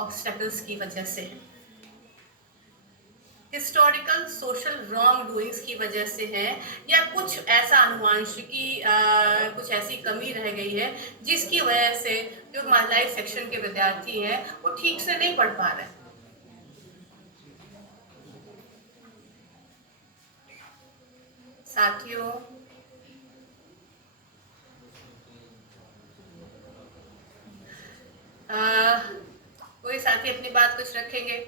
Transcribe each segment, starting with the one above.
Obstacles की वजह से है, हिस्टोरिकल सोशल रॉन्ग डूइंग्स की वजह से है, या कुछ ऐसा अनुवांशिकी कुछ ऐसी कमी रह गई है जिसकी वजह से जो मार्जिनलाइज्ड सेक्शन के विद्यार्थी हैं वो ठीक से नहीं पढ़ पा रहे हैं। साथियों, कोई साथी अपनी बात कुछ रखेंगे?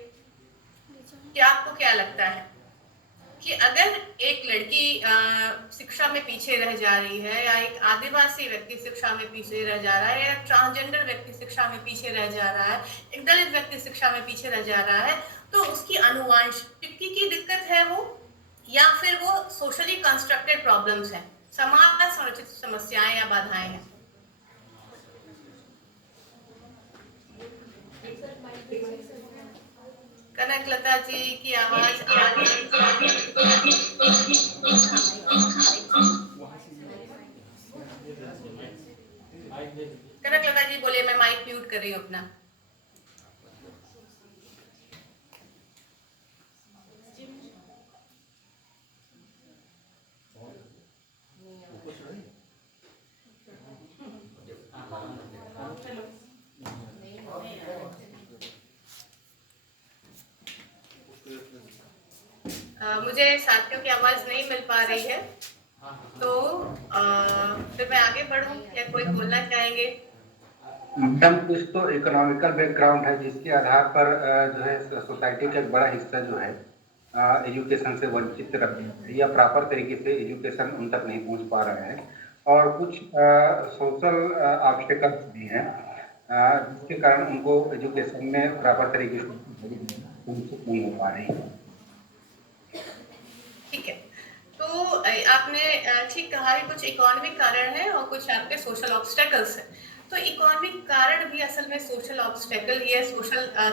क्या आपको क्या लगता है कि अगर एक लड़की शिक्षा में पीछे रह जा रही है, या एक आदिवासी व्यक्ति शिक्षा में पीछे रह जा रहा है, या ट्रांसजेंडर व्यक्ति शिक्षा में पीछे रह जा रहा है, एक दलित व्यक्ति शिक्षा में पीछे रह जा रहा है, तो उसकी आनुवंशिकी की दिक्कत है वो, या फिर वो सोशली कंस्ट्रक्टेड प्रॉब्लम्स हैं, समाज संरचित समस्याएं या बाधाएं हैं? कनकलता जी की आवाज आ रही कनकलता जी बोलिए, मैं माइक म्यूट कर रही हूँ अपना। मुझे साथियों की आवाज नहीं मिल पा रही है, तो फिर मैं आगे बढ़ूं या कोई बोलना चाहेंगे? मैडम, कुछ तो इकोनॉमिकल बैकग्राउंड है जिसके आधार पर जो है सोसाइटी का एक बड़ा हिस्सा जो है एजुकेशन से वंचित रह गया है, या प्रॉपर तरीके से एजुकेशन उन तक नहीं पहुंच पा रहे हैं, और कुछ सोशल ऑब्स्टेकल्स भी हैं जिसके कारण उनको एजुकेशन में प्रॉपर तरीके से नहीं हो पा रही है। ठीक है, तो आपने ठीक कहा है, कुछ इकोनॉमिक कारण है और कुछ आपके सोशल ऑब्स्टेकल्स है। तो इकोनॉमिक कारण भी असल में सोशल ऑब्स्टेकल ही है,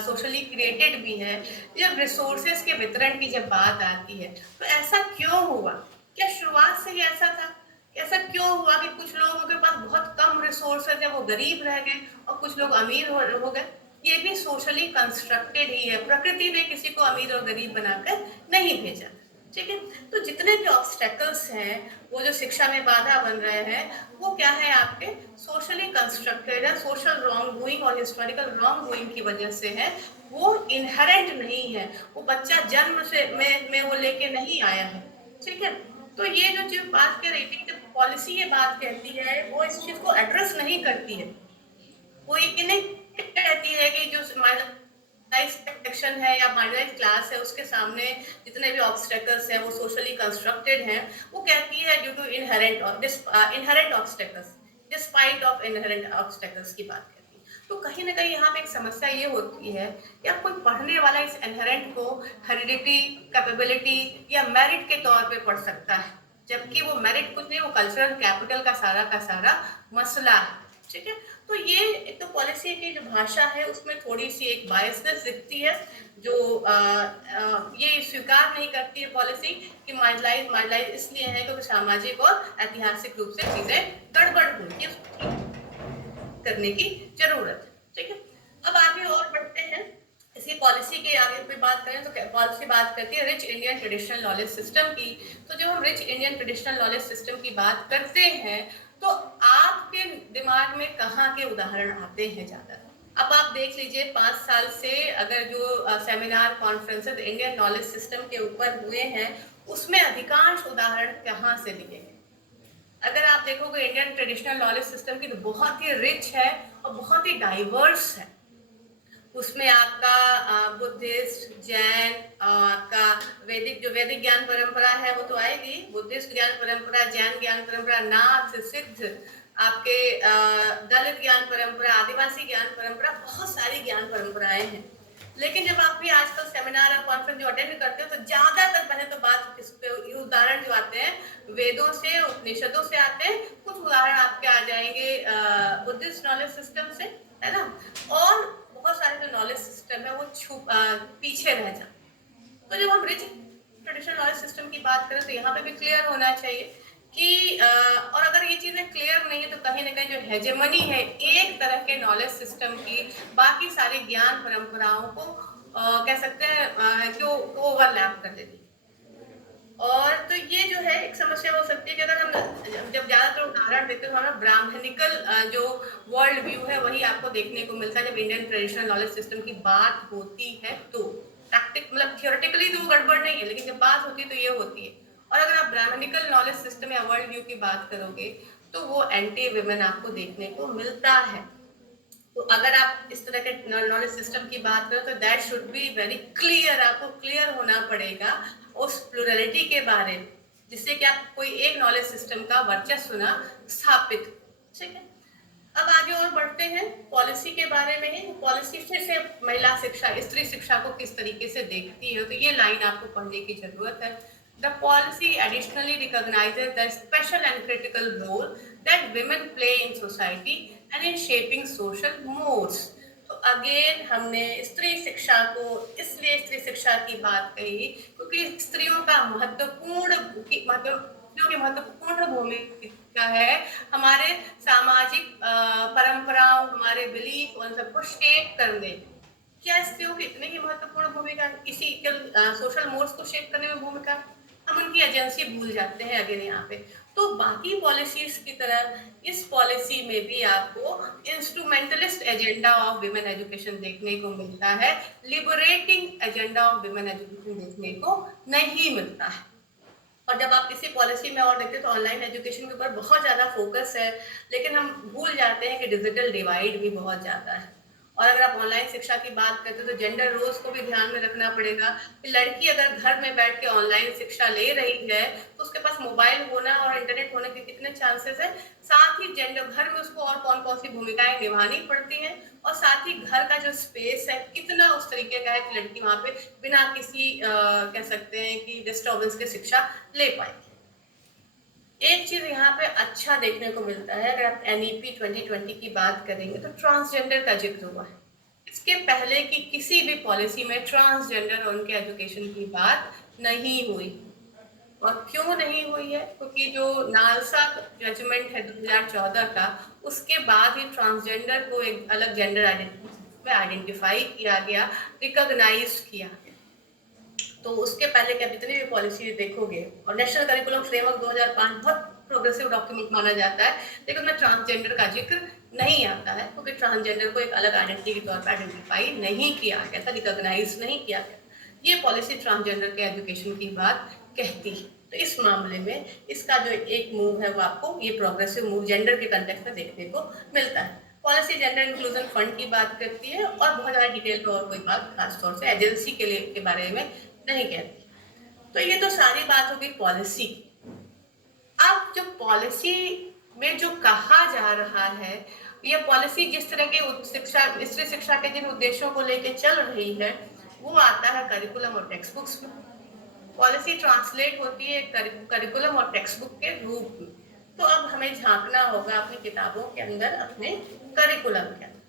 सोशली क्रिएटेड भी है। जब रिसोर्सेज के वितरण की जब बात आती है, तो ऐसा क्यों हुआ? क्या शुरुआत से ही ऐसा था? ऐसा क्यों हुआ कि कुछ लोगों के पास बहुत कम रिसोर्सेज है, वो गरीब रह गए, और कुछ लोग अमीर हो गए? ये भी सोशली कंस्ट्रक्टेड ही है, प्रकृति ने किसी को अमीर और गरीब बनाकर नहीं भेजा। ठीक है, तो जितने भी ऑब्स्टेकल्स हैं, वो जो शिक्षा में बाधा बन रहे हैं, वो क्या है? आपके सोशली कंस्ट्रक्टेड है, सोशल रॉन्ग डूइंग और हिस्टोरिकल रॉन्ग डूइंग की वजह से है। वो इनहेरेंट नहीं है, वो बच्चा जन्म से में वो लेके नहीं आया है। ठीक है, तो ये जो बात कह रही थी, जब पॉलिसी ये बात कहती है, वो इस चीज को एड्रेस नहीं करती है। वो ये नहीं कहती है कि जो सेक्शन है या मार्जिनलाइज्ड क्लास है, उसके सामने जितने भी ऑब्स्टेकल्स हैं वो सोशली कंस्ट्रक्टेड हैं। वो कहती है due to inherent obstacles, despite of inherent obstacles की बात करती है। तो कहीं ना कहीं यहाँ पे एक समस्या ये होती है कि अब कोई पढ़ने वाला इस इनहेरेंट को हेरिडिटी, कैपेबिलिटी या मेरिट के तौर पे पढ़ सकता है, जबकि वो मेरिट कुछ नहीं, वो कल्चरल कैपिटल का सारा मसला है। ठीक है, तो ये एक तो पॉलिसी की जो भाषा है उसमें थोड़ी सी एक बायसनेस दिखती है, जो ये स्वीकार नहीं करती है पॉलिसी कि मार्जिनलाइज इसलिए है क्योंकि सामाजिक और ऐतिहासिक रूप से चीजें गड़बड़ हुई है, करने की जरूरत है। ठीक है, अब आगे और बढ़ते हैं। इसी पॉलिसी के आगे पे बात करें तो पॉलिसी बात करती है rich Indian traditional knowledge system की। तो जब हम rich Indian traditional knowledge system की बात करते हैं, तो आपके दिमाग में कहाँ के उदाहरण आते हैं ज्यादा? अब आप देख लीजिए, 5 साल से अगर जो seminar conferences Indian knowledge system के ऊपर हुए हैं, उसमें अधिकांश उदाहरण कहाँ से लिए गए? अगर आप देखोगे, इंडियन ट्रेडिशनल नॉलेज सिस्टम की तो बहुत ही रिच है और बहुत ही डाइवर्स है। उसमें आपका बुद्धिस्ट, जैन, आपका वैदिक ज्ञान परंपरा है वो तो आएगी, बुद्धिस्ट ज्ञान परंपरा, जैन ज्ञान परंपरा, नाथ, सिद्ध, आपके दलित ज्ञान परंपरा, आदिवासी ज्ञान परंपरा, बहुत सारी ज्ञान परंपराएं हैं। लेकिन जब आप भी आजकल सेमिनार और कॉन्फ्रेंस जो अटेंड करते हो, तो ज्यादातर पहले तो बात इस पे, उदाहरण जो आते हैं वेदों से, उपनिषदों से आते हैं। कुछ उदाहरण आपके आ जाएंगे बुद्धिस्ट नॉलेज सिस्टम से, है ना, और बहुत सारे जो नॉलेज सिस्टम है वो पीछे रह जाते। तो जब हम रिच ट्रेडिशनल नॉलेज सिस्टम की बात करें, तो यहाँ पे भी क्लियर होना चाहिए कि और अगर ये चीजें क्लियर नहीं है तो कहीं ना कहीं जो हेजेमनी है एक तरह के नॉलेज सिस्टम की बाकी सारी ज्ञान परंपराओं को कह सकते हैं कि वो ओवरलैप कर देती है। और तो ये जो है एक समस्या हो सकती है कि अगर हम जब ज्यादातर उदाहरण देते हैं तो हमारा ब्राह्मणिकल जो वर्ल्ड व्यू है वही आपको देखने को मिलता है जब इंडियन ट्रेडिशनल नॉलेज सिस्टम की बात होती है। तो प्रैक्टिक मतलब थियोरेटिकली तो गड़बड़ नहीं है, लेकिन जब बात होती है तो ये होती है। और अगर आप ब्राह्मणिकल नॉलेज सिस्टम या वर्ल्ड व्यू की बात करोगे तो वो एंटी वुमेन आपको देखने को मिलता है। तो अगर आप इस तरह के नॉलेज सिस्टम की बात करें तो that should be very clear, आपको क्लियर होना पड़ेगा उस प्लुरलिटी के बारे में, जिससे कि आप कोई एक नॉलेज सिस्टम का वर्चस्व ना स्थापित। ठीक है, अब आगे और बढ़ते हैं पॉलिसी के बारे में ही। पॉलिसी फिर से महिला शिक्षा, स्त्री शिक्षा को किस तरीके से देखती है, तो ये लाइन आपको पढ़ने की जरूरत है। The policy additionally recognises the special and critical role that women play in society and in shaping social modes। तो अगेन हमने स्त्री शिक्षा को इसलिए स्त्री शिक्षा की बात कही क्योंकि स्त्रियों का स्त्रियों की महत्वपूर्ण भूमिका है हमारे सामाजिक परंपराओं, हमारे बिलीफ उन सबको शेप करने। क्या स्त्रियों की इतनी ही महत्वपूर्ण भूमिका है इसी सोशल मोड्स को शेप करने में भूमिका? हम उनकी एजेंसी भूल जाते हैं अगेन यहाँ पे। तो बाकी पॉलिसीज की तरह इस पॉलिसी में भी आपको instrumentalist agenda of women education देखने को मिलता है, liberating agenda of women education देखने को नहीं मिलता है। और जब आप किसी पॉलिसी में और देखते हैं तो ऑनलाइन एजुकेशन के ऊपर बहुत ज्यादा फोकस है, लेकिन हम भूल जाते हैं कि डिजिटल डिवाइड भी बहुत ज्यादा है। और अगर आप ऑनलाइन शिक्षा की बात करते हो तो जेंडर रोल्स को भी ध्यान में रखना पड़ेगा कि लड़की अगर घर में बैठ के ऑनलाइन शिक्षा ले रही है तो उसके पास मोबाइल होना और इंटरनेट होने के कितने चांसेस है। साथ ही जेंडर घर में उसको और कौन कौन सी भूमिकाएं निभानी पड़ती हैं, और साथ ही घर का जो स्पेस है कितना उस तरीके का है कि लड़की वहां पे बिना किसी कह सकते हैं कि डिस्टर्बेंस के शिक्षा ले पाएगी। एक चीज यहाँ पे अच्छा देखने को मिलता है, अगर आप एनईपी 2020 की बात करेंगे तो ट्रांसजेंडर का जिक्र हुआ है। इसके पहले की किसी भी पॉलिसी में ट्रांसजेंडर और उनके एजुकेशन की बात नहीं हुई। और क्यों नहीं हुई है? क्योंकि जो नालसा जजमेंट है 2014 का, उसके बाद ही ट्रांसजेंडर को एक अलग जेंडर आइडेंटिफाई किया गया, रिकॉग्नाइज किया गया। तो उसके पहले क्या जितनी भी पॉलिसी देखोगे, और नेशनल करिकुलम फ्रेमवर्क 2005 बहुत प्रोग्रेसिव डॉक्यूमेंट माना जाता है, लेकिन उसमें ट्रांसजेंडर का जिक्र नहीं आता है क्योंकि ट्रांसजेंडर को एक अलग आइडेंटिटी के तौर पर आइडेंटिफाई नहीं किया गया था, रिकॉग्नाइज नहीं किया गया। ये पॉलिसी ट्रांसजेंडर के एजुकेशन की बात कहती है। तो इस मामले में इसका जो एक मूव है वो आपको ये प्रोग्रेसिव मूव जेंडर के कंटेक्स्ट में देखने को मिलता है। पॉलिसी जेंडर इंक्लूजन फंड की बात करती है और बहुत ज्यादा डिटेल में और कोई बात खासतौर से एजेंसी के लिए के बारे में नहीं कहती। तो ये तो सारी बात हो गई पॉलिसी की। अब जो पॉलिसी में जो कहा जा रहा है, ये पॉलिसी जिस तरह के शिक्षा स्त्री शिक्षा के जिन उद्देश्यों को लेकर चल रही है वो आता है करिकुलम और टेक्स्ट बुक्स में। पॉलिसी ट्रांसलेट होती है करिकुलम और टेक्स्ट बुक के रूप में। तो अब हमें झांकना होगा अपनी किताबों के अंदर, अपने करिकुलम के अंदर।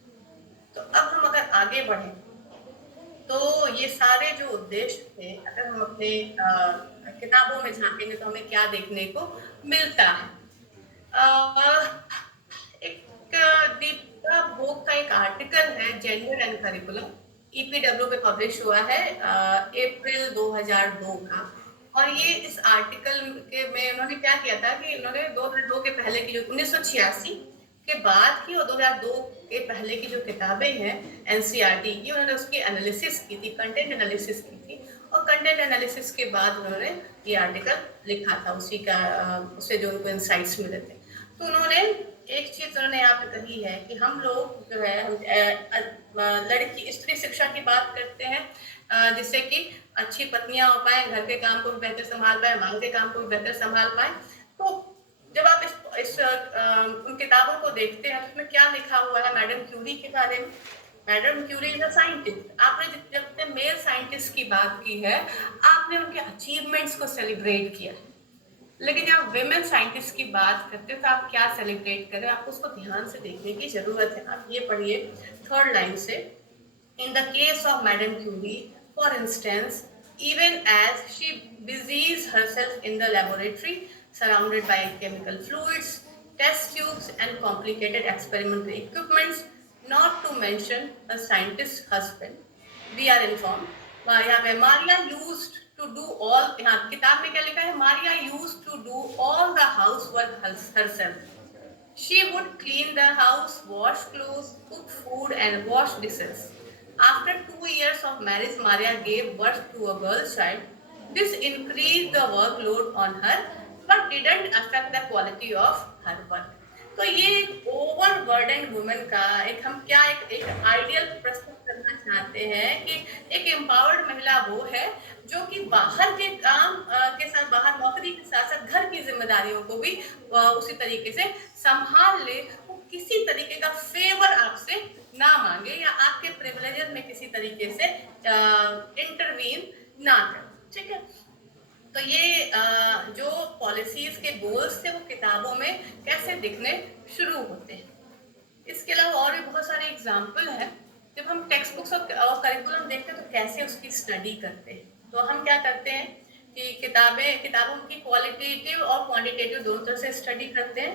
तो अब हम अगर आगे बढ़े तो ये सारे जो उद्देश्य थे, अगर हम अपने किताबों में झांकेंगे तो हमें क्या देखने को मिलता है। एक दीपिका भोग का एक आर्टिकल है जेंडर एंड करिकुलम, ईपीडब्ल्यू पे पब्लिश हुआ है अप्रैल 2002 का। और ये इस आर्टिकल के में उन्होंने क्या किया था कि उन्होंने 2002 के पहले की जो 1986 के बाद की और 2002 के पहले की जो किताबें हैं एनसीईआरटी की, उन्होंने उसकी एनालिसिस की थी, कंटेंट एनालिसिस की थी। और कंटेंट एनालिसिस के बाद उन्होंने ये आर्टिकल लिखा था, उसी का उससे जो उनको इंसाइट्स मिले थे। तो उन्होंने एक चीज उन्होंने यहाँ पे कही है कि हम लोग जो है हम लड़की स्त्री शिक्षा की बात करते हैं जिससे कि अच्छी पत्नियां हो पाए, घर के काम को भी बेहतर संभाल पाए, माँ के काम को भी बेहतर संभाल पाए। तो जब आप उन किताबों को देखते हैं तो उसमें क्या लिखा हुआ है मैडम क्यूरी के बारे में। Madam Curie is a scientist. आपने जब मेल साइंटिस्ट की बात की है, आपने उनके अचीवमेंट्स को सेलिब्रेट किया, लेकिन जब आप विमेन साइंटिस्ट की बात करते हो तो आप क्या सेलिब्रेट करें, आपको उसको ध्यान से देखने की जरूरत है। आप ये पढ़िए थर्ड लाइन से, in the case of madam Curie for instance, even as she busies herself in the laboratory, surrounded by chemical fluids, test tubes, and complicated experimental equipments, not to mention a scientist's husband. We are informed. यहाँ पे Maria used to do all, यहाँ किताब में क्या लिखा है, Maria used to do all the housework herself. She would clean the house, wash clothes, cook food, and wash dishes. After 2 years of marriage, Maria gave birth to a girl child. This increased the workload on her, but didn't affect the quality of her work. तो ये एक overburden woman का एक हम क्या एक ideal प्रस्तुत करना चाहते हैं कि एक एम्पावर्ड महिला वो है जो कि बाहर के काम के साथ, बाहर नौकरी के साथ साथ घर की जिम्मेदारियों को भी उसी तरीके से संभाल ले, वो किसी तरीके का फेवर आपसे ना मांगे या आपके प्रिविलेजेस में किसी तरीके से इंटरवीन ना करे, ठीक है। तो ये जो पॉलिसीज के गोल्स थे वो किताबों में कैसे दिखने शुरू होते हैं। इसके अलावा और भी बहुत सारे एग्जाम्पल हैं। जब हम टेक्स्ट बुक्स और करिकुलम देखते हैं तो कैसे उसकी स्टडी करते हैं, तो हम क्या करते हैं कि किताबों की क्वालिटेटिव और क्वांटिटेटिव दोनों तरह से स्टडी करते हैं।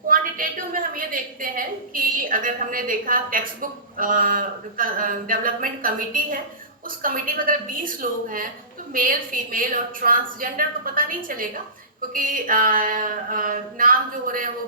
क्वांटिटेटिव में हम ये देखते हैं कि अगर हमने देखा टेक्स्ट बुक डेवलपमेंट कमिटी है, उस कमिटी में अगर 20 लोग हैं तो मेल, फीमेल और ट्रांसजेंडर तो पता नहीं चलेगा, क्योंकि नाम जो हो रहे हैं वो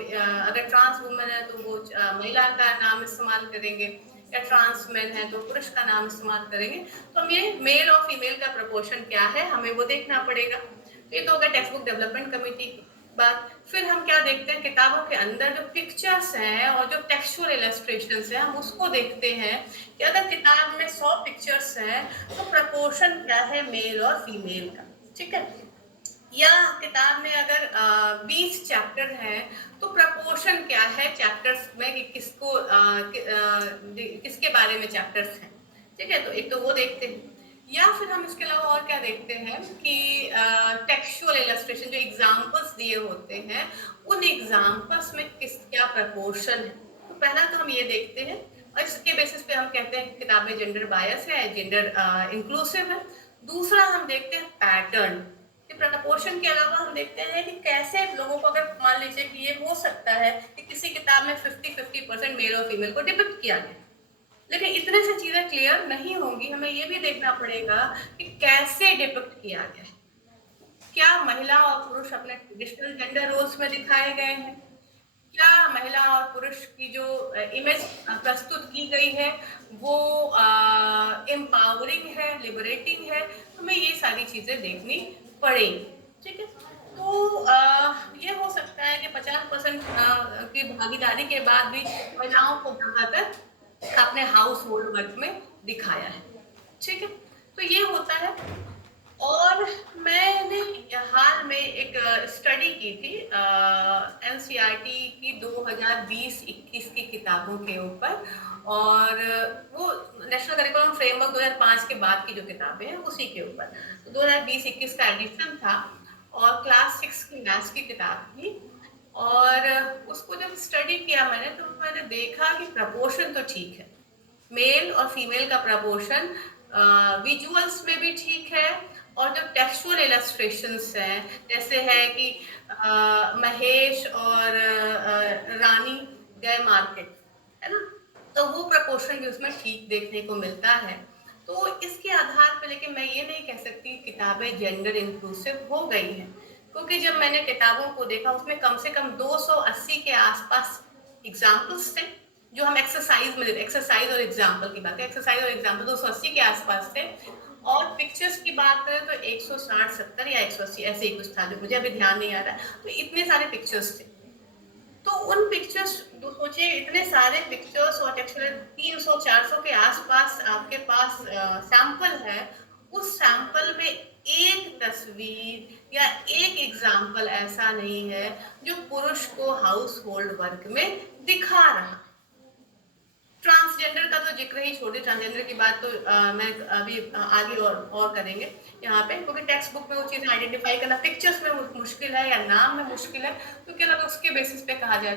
अगर ट्रांस वुमेन है तो वो महिला का नाम इस्तेमाल करेंगे, या ट्रांस मैन है तो पुरुष का नाम इस्तेमाल करेंगे। तो हम ये मेल और फीमेल का प्रपोर्शन क्या है हमें वो देखना पड़ेगा। तो ये तो होगा टेक्स्ट बुक डेवलपमेंट कमेटी की बात। फिर हम क्या देखते हैं, किताबों के अंदर जो पिक्चर्स हैं और जो टेक्सचुअल इलस्ट्रेशंस हैं हम उसको देखते हैं कि अगर किताब में 100 पिक्चर्स हैं तो प्रपोर्शन क्या है मेल और फीमेल का, ठीक है। या किताब में अगर 20 चैप्टर हैं तो प्रपोर्शन क्या है चैप्टर्स में कि किसके बारे में चैप्टर्स हैं, ठीक है। तो एक तो वो देखते हैं। या फिर हम इसके अलावा और क्या देखते हैं कि टेक्सचुअल इलस्ट्रेशन जो एग्जाम्पल्स दिए होते हैं उन एग्जाम्पल्स में क्या प्रपोर्शन है। तो पहला तो हम ये देखते हैं और इसके बेसिस पे हम कहते हैं कि किताब में जेंडर बायस है, जेंडर इंक्लूसिव है। दूसरा हम देखते हैं पैटर्न। प्रपोर्शन के अलावा हम देखते हैं कि कैसे लोगों को, अगर मान लीजिए कि ये हो सकता है कि किसी किताब में 50-50% मेल और फीमेल को डिपिक्ट किया गया, लेकिन इतने से चीजें क्लियर नहीं होंगी। हमें ये भी देखना पड़ेगा कि कैसे डिपिक्ट किया गया है। क्या महिला और पुरुष अपने ट्रेडिशनल जेंडर रोल्स में दिखाए गए हैं, क्या महिला और पुरुष की जो इमेज प्रस्तुत की गई है वो एम्पावरिंग है, लिबरेटिंग है। हमें ये सारी चीजें देखनी पड़ेगी, ठीक है। तो ये हो सकता है कि 50% की भागीदारी के बाद भी महिलाओं को ज्यादातर अपने हाउस होल्ड वर्क में दिखाया है, ठीक है। तो ये होता है। और मैंने हाल में एक स्टडी की थी एनसीईआरटी की 2020-21 की किताबों के ऊपर, और वो नेशनल करिकुलम फ्रेमवर्क 2005 के बाद की जो किताबें हैं उसी के ऊपर। तो 2020-21 का एडिशन था और क्लास 6 की मैथ्स की किताब थी। और उसको जब स्टडी किया मैंने तो मैंने देखा कि प्रपोर्शन तो ठीक है, मेल और फीमेल का प्रपोर्शन विजुअल्स में भी ठीक है, और जो टेक्सचुअल इलस्ट्रेशंस हैं जैसे है कि महेश और रानी गए मार्केट, है ना, तो वो प्रपोर्शन भी उसमें ठीक देखने को मिलता है। तो इसके आधार पर लेकिन मैं ये नहीं कह सकती किताबें जेंडर इंक्लूसिव हो गई हैं, क्योंकि जब मैंने किताबों को देखा उसमें कम से कम 280 के आसपास एग्जाम्पल्स थे जो हम एक्सरसाइज में लेते, एक्सरसाइज और एग्जाम्पल की बात है, एक्सरसाइज और एग्जाम्पल 280 के आसपास थे। और पिक्चर्स की बात करें तो 160-70 या 180 ऐसे ही कुछ था, जो मुझे अभी ध्यान नहीं आ रहा। तो इतने सारे पिक्चर्स थे। तो उन पिक्चर्स सोचिए, इतने सारे पिक्चर्स और टेक्सचर 300-400 के आसपास आपके पास सैंपल है। उस सैंपल में एक तस्वीर या एक एग्जाम्पल ऐसा नहीं है जो पुरुष को हाउस होल्ड वर्क में दिखा रहा। ट्रांसजेंडर का तो जिक्र ही छोड़ दिया, ट्रांसजेंडर की बात तो मैं अभी आगे और करेंगे यहाँ पे, क्योंकि टेक्स्ट बुक में वो चीज़ें आइडेंटिफाई करना पिक्चर्स में मुश्किल है या नाम में मुश्किल है, क्योंकि अगर उसके बेसिस पे कहा जाए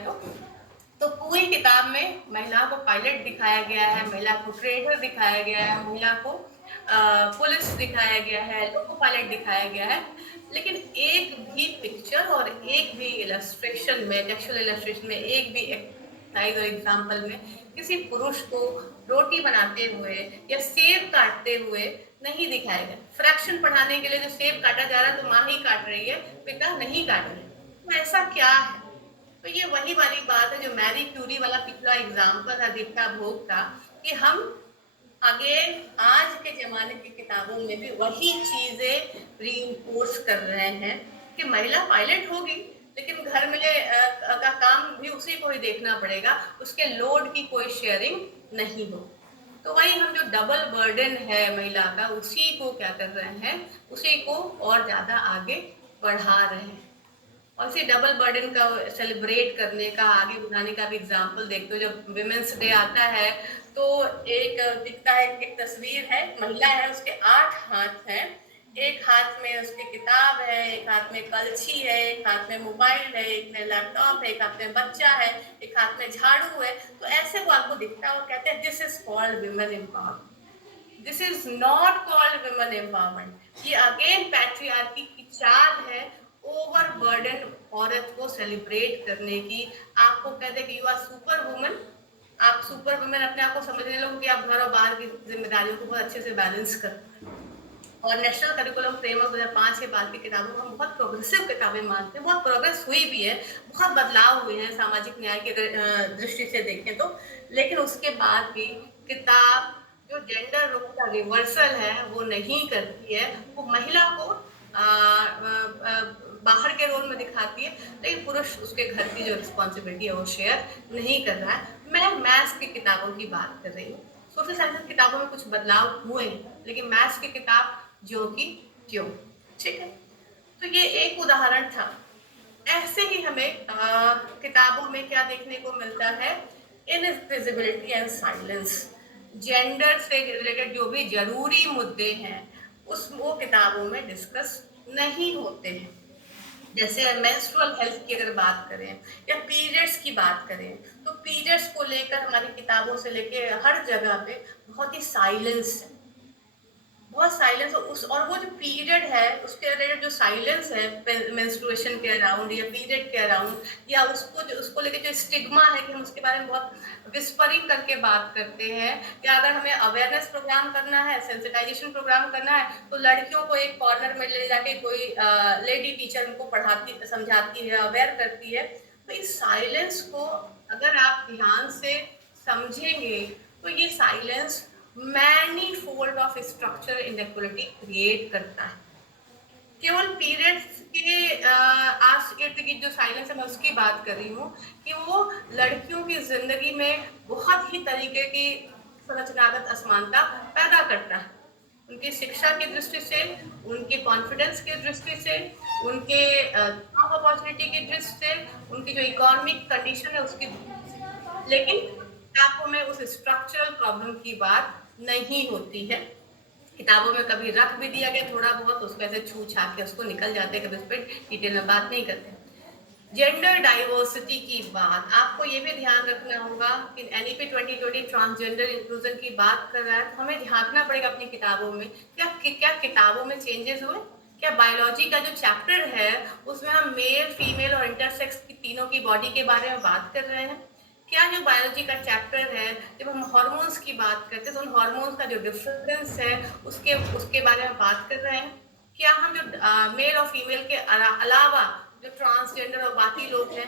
तो तो पूरी किताब में महिला को पायलट दिखाया गया है, महिला को ट्रेडर दिखाया गया है, महिला को पुलिस दिखाया गया है, लोको पायलट दिखाया गया है, लेकिन एक भी पिक्चर और एक भी इलस्ट्रेशन में, टेक्सचुअल इलस्ट्रेशन में, एक भी एक्सरसाइज और एग्जाम्पल में किसी पुरुष को रोटी बनाते हुए या सेब काटते हुए नहीं दिखाया गया। फ्रैक्शन पढ़ाने के लिए जो सेब काटा जा रहा है तो माँ ही काट रही है, पिता नहीं काट रहे। तो ऐसा क्या है? तो ये वही वाली बात है जो मैरी क्यूरी वाला पिछला एग्जाम्पल था, दीपिका भोग का, कि हम अगेन आज के जमाने की किताबों में भी वही चीजें रीइंफोर्स कर रहे हैं कि महिला पायलट होगी लेकिन घर में का काम भी उसी को ही देखना पड़ेगा, उसके लोड की कोई शेयरिंग नहीं हो। तो वही हम जो डबल बर्डन है महिला का, उसी को क्या कर रहे हैं, उसी को और ज्यादा आगे बढ़ा रहे हैं। और इसी डबल बर्डन का सेलिब्रेट करने का, आगे बढ़ाने का भी एग्जाम्पल देखते हो। जब विमेंस डे आता है तो एक दिखता है, एक तस्वीर है, महिला है, उसके 8 हाथ हैं, एक हाथ में उसकी किताब है, एक हाथ में कलछी है, एक हाथ में मोबाइल है, एक में लैपटॉप है, एक हाथ में बच्चा है, एक हाथ में झाड़ू है। तो ऐसे वो आपको दिखता है और कहते हैं this is called women empowerment, this is not called women empowerment. ये अगेन पैट्रियार्की की चाल है, ओवर बर्डन औरत को सेलिब्रेट करने की। आपको कहते हैं कि यू आर सुपर वुमन, आप सुपर वुमेन अपने आप को समझने लगो कि आप घर और बाहर की जिम्मेदारियों को बहुत अच्छे से बैलेंस करते हैं। और नेशनल करिकुलम फ्रेमवर्क 2005 के बाद की किताबों को हम बहुत प्रोग्रेसिव किताबें मानते हैं, बहुत प्रोग्रेस हुई भी है, बहुत बदलाव हुए हैं सामाजिक न्याय की दृष्टि से देखें तो। लेकिन उसके बाद भी किताब जो जेंडर रोल का रिवर्सल है वो नहीं करती है, वो महिला को बाहर के रोल में दिखाती है, लेकिन पुरुष उसके घर की जो रिस्पॉन्सिबिलिटी है वो शेयर नहीं कर रहा है। मैं मैथ्स की किताबों की बात कर रही हूँ। सोशल साइंस की किताबों में कुछ बदलाव हुए हैं, लेकिन मैथ्स की किताब जो कि क्यों, ठीक है। तो ये एक उदाहरण था। ऐसे ही हमें किताबों में क्या देखने को मिलता है, इनविजिबिलिटी एंड साइलेंस। जेंडर से रिलेटेड जो भी जरूरी मुद्दे हैं उस वो किताबों में डिस्कस नहीं होते हैं। जैसे मेंस्ट्रुअल हेल्थ की अगर बात करें या पीरियड्स की बात करें, तो पीरियड्स को लेकर हमारी किताबों से लेके हर जगह पे बहुत ही साइलेंस है, बहुत साइलेंस। उस और वो जो पीरियड है उसके रिलेटेड जो साइलेंस है मेंस्ट्रुएशन के अराउंड या पीरियड के अराउंड, या उसको लेके जो स्टिग्मा है कि हम उसके बारे में बहुत विस्परिंग करके बात करते हैं, या अगर हमें अवेयरनेस प्रोग्राम करना है, सेंसिटाइजेशन प्रोग्राम करना है, तो लड़कियों को एक कॉर्नर में ले जाके कोई लेडी टीचर उनको पढ़ाती समझाती है, अवेयर करती है। तो इस साइलेंस को अगर आप ध्यान से समझेंगे तो ये silence many fold of structure inequality create करता है। केवल पीरियड्स के आस इर्द गिर्द जो साइलेंस है मैं उसकी बात कर रही हूँ कि वो लड़कियों की जिंदगी में बहुत ही तरीके की संरचनागत असमानता पैदा करता है। उनकी शिक्षा की दृष्टि से, उनके कॉन्फिडेंस की दृष्टि से, उनके जॉब अपॉर्चुनिटी की दृष्टि से, उनकी जो इकोनॉमिक कंडीशन है उसकी दृष्टि से। लेकिन किताबों में उस स्ट्रक्चरल प्रॉब्लम की बात नहीं होती है। किताबों में कभी रख भी दिया गया थोड़ा बहुत, उसको ऐसे छू छा के उसको निकल जाते हैं, कभी उस पर डिटेल में बात नहीं करते। जेंडर डाइवर्सिटी की बात आपको ये भी ध्यान रखना होगा कि एनईपी 2020 ट्रांसजेंडर इंक्लूजन की बात कर रहा है, तो हमें झांकना पड़ेगा अपनी किताबों में। क्या किताबों में चेंजेस हुए? क्या बायोलॉजी का जो चैप्टर है उसमें हम मेल, फीमेल और इंटरसेक्स की तीनों की बॉडी के बारे में बात कर रहे हैं? क्या जो बायोलॉजी का चैप्टर है, जब हम हार्मोन्स की बात करते हैं तो उन हार्मोन्स का जो डिफरेंस है उसके उसके बारे में बात कर रहे हैं? क्या हम जो मेल और फीमेल के अलावा जो ट्रांसजेंडर और बाकी लोग हैं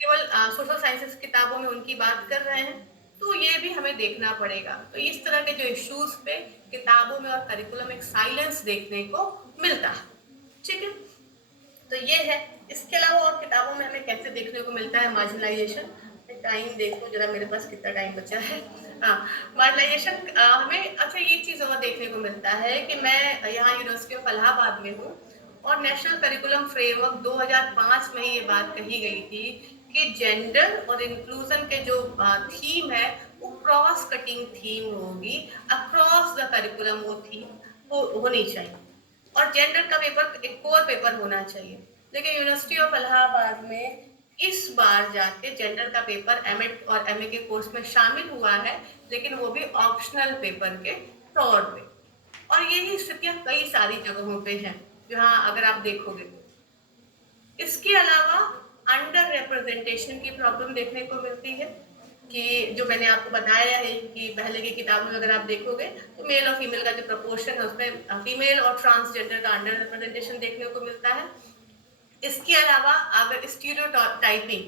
केवल सोशल साइंसेस किताबों में उनकी बात कर रहे हैं? तो ये भी हमें देखना पड़ेगा। तो इस तरह के जो इश्यूज पे किताबों में और करिकुलम एक साइलेंस देखने को मिलता है, ठीक है। तो ये है। इसके अलावा और किताबों में हमें कैसे देखने को मिलता है मार्जिनलाइजेशन। टाइम देखो जरा मेरे पास कितना टाइम बचा है। हाँ, मार्जिनलाइजेशन हमें अच्छा ये चीज और देखने को मिलता है कि मैं यहाँ यूनिवर्सिटी ऑफ इलाहाबाद में हूँ और नेशनल करिकुलम फ्रेमवर्क 2005 में ये बात कही गई थी कि जेंडर और इंक्लूजन के जो थीम है वो क्रॉस कटिंग थीम होगी, अक्रॉस द करिकुलम वो थीम होनी चाहिए और जेंडर का पेपर एक कोर पेपर होना चाहिए। लेकिन यूनिवर्सिटी ऑफ इलाहाबाद में इस बार जाके जेंडर का पेपर एमएड और एमए के कोर्स में शामिल हुआ है, लेकिन वो भी ऑप्शनल पेपर के तौर पे। और यही स्थितियां कई सारी जगहों पे हैं, जहां अगर आप देखोगे तो। इसके अलावा अंडर रिप्रेजेंटेशन की प्रॉब्लम देखने को मिलती है, कि जो मैंने आपको बताया है कि पहले की किताबों में अगर आप देखोगे तो मेल और फीमेल का जो प्रपोर्शन है उसमें फीमेल और ट्रांसजेंडर का अंडर रिप्रेजेंटेशन देखने को मिलता है। इसके अलावा अगर स्टीरियोटाइपिंग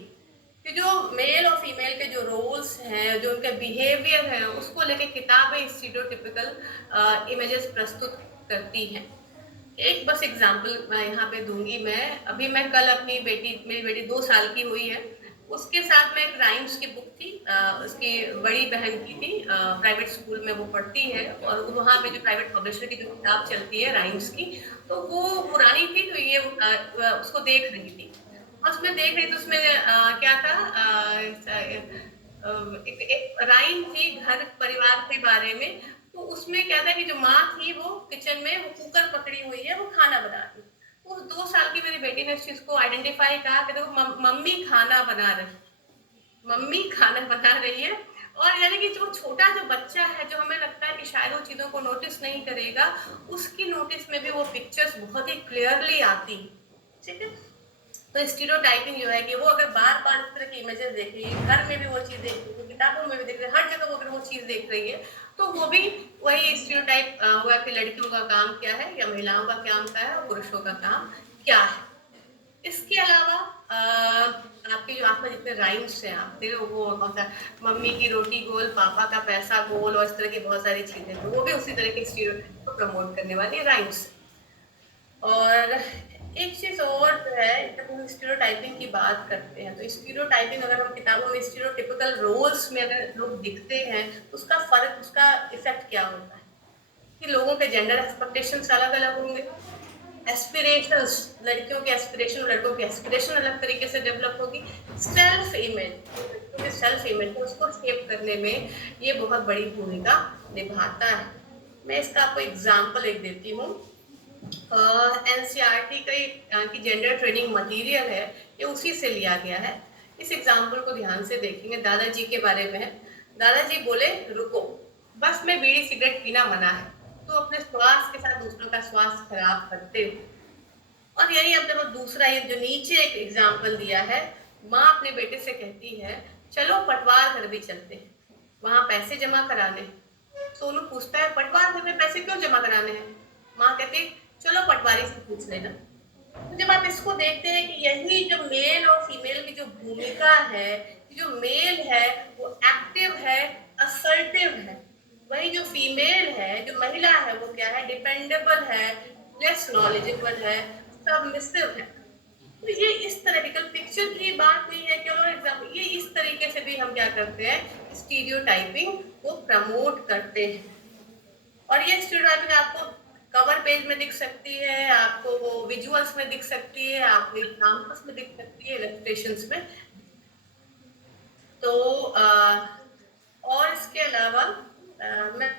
कि जो मेल और फीमेल के जो रोल्स हैं, जो उनके बिहेवियर है, उसको लेके किताबें स्टीरियोटिपिकल इमेजेस प्रस्तुत करती हैं। एक बस एग्जांपल मैं यहाँ पे दूंगी। मैं कल अपनी मेरी बेटी 2 साल की हुई है, उसके साथ में एक राइम्स की बुक थी, उसकी बड़ी बहन की थी, प्राइवेट स्कूल में वो पढ़ती है, और वहाँ पे जो प्राइवेट पब्लिशर की जो किताब चलती है राइम्स की, तो वो पुरानी थी, तो ये उसको देख रही थी। और उसमें देख रही थी, उसमें क्या था, एक राइम थी घर परिवार के बारे में। तो उसमें क्या था कि जो माँ थी वो किचन में वो कुकर पकड़ी हुई है, वो खाना बना रही। तो 2 साल की मेरी बेटी ने इस चीज को आइडेंटिफाई कहा कि देखो मम्मी खाना बना रही, मम्मी खाना बना रही है। और यानी कि जो छोटा जो बच्चा है, जो हमें लगता है कि शायद वो चीजों को नोटिस नहीं करेगा, उसकी नोटिस में भी वो पिक्चर्स बहुत ही क्लियरली आती है। ठीक है। तो स्टीरियोटाइपिंग जो है कि वो अगर बार बार इस तरह की इमेजेस देख रही है, घर में भी वो चीज देख रही है, किताबों में भी देख रही है, हर जगह वो अगर वो चीज देख रही है, तो वो भी वही स्टीरियोटाइप हुआ कि लड़कियों का काम क्या है या महिलाओं का काम क्या है और पुरुषों का काम क्या है। इसके अलावा आपके जो आसपास जितने राइम्स हैं, आप देखो वो कौन सा, मम्मी की रोटी गोल, पापा का पैसा गोल, और इस तरह की बहुत सारी चीजें, तो वो भी उसी तरह के स्टीरियोटाइप को प्रमोट करने वाली राइम्स। और एक चीज और जो है, जब हम स्टीरियोटाइपिंग की बात करते हैं, तो स्टीरियोटाइपिंग अगर हम किताबों में स्टीरियोटिपिकल रोल्स में अगर लोग दिखते हैं, तो उसका फर्क, उसका इफेक्ट क्या होता है कि लोगों के जेंडर एक्सपेक्टेशंस अलग अलग होंगे, एस्पिरेशंस, लड़कियों के एस्पिरेशन और लड़कों के एस्पिरेशन अलग तरीके से डेवलप होगी। सेल्फ इमेज, लड़कियों की सेल्फ इमेज उसको शेप करने में ये बहुत बड़ी भूमिका निभाता है। मैं इसका आपको एग्जाम्पल एक देती हूँ। एनसीईआरटी का की जेंडर ट्रेनिंग मटेरियल है, ये उसी से लिया गया है। इस एग्जाम्पल को ध्यान से देखेंगे, दादाजी के बारे में है। दादाजी बोले रुको, बस में बीड़ी सिगरेट पीना मना है, तो अपने स्वास्थ्य के साथ दूसरों का स्वास्थ्य खराब करते हो। और यही अब देखो दूसरा, ये जो नीचे एक एग्जाम्पल दिया है, माँ अपने बेटे से कहती है चलो पटवार घर भी चलते हैं, वहां पैसे जमा कराने। सोनू पूछता है पटवार घर में पैसे क्यों जमा कराने हैं? माँ कहती चलो पटवारी से पूछ लेना। तो जब आप इसको देखते हैं कि यही जो मेल और फीमेल की जो भूमिका है, जो मेल है वो एक्टिव है, असर्टिव है, वही जो फीमेल है, जो महिला है, वो क्या है, डिपेंडेबल है, लेस नॉलेजेबल है, सबमिसिव है। तो ये इस तरह की, कल पिक्चर की बात हुई है, केवल एग्जाम्पल, ये इस तरीके से भी हम क्या करते हैं, स्टीरियोटाइपिंग को प्रमोट करते हैं। और ये स्टीरियोटाइपिंग आपको कवर पेज में दिख सकती है, आपको वो विजुअल्स में दिख सकती है, आपको एग्जाम्पल्स में दिख सकती है, इलस्ट्रेशंस में। तो और इसके अलावा मैं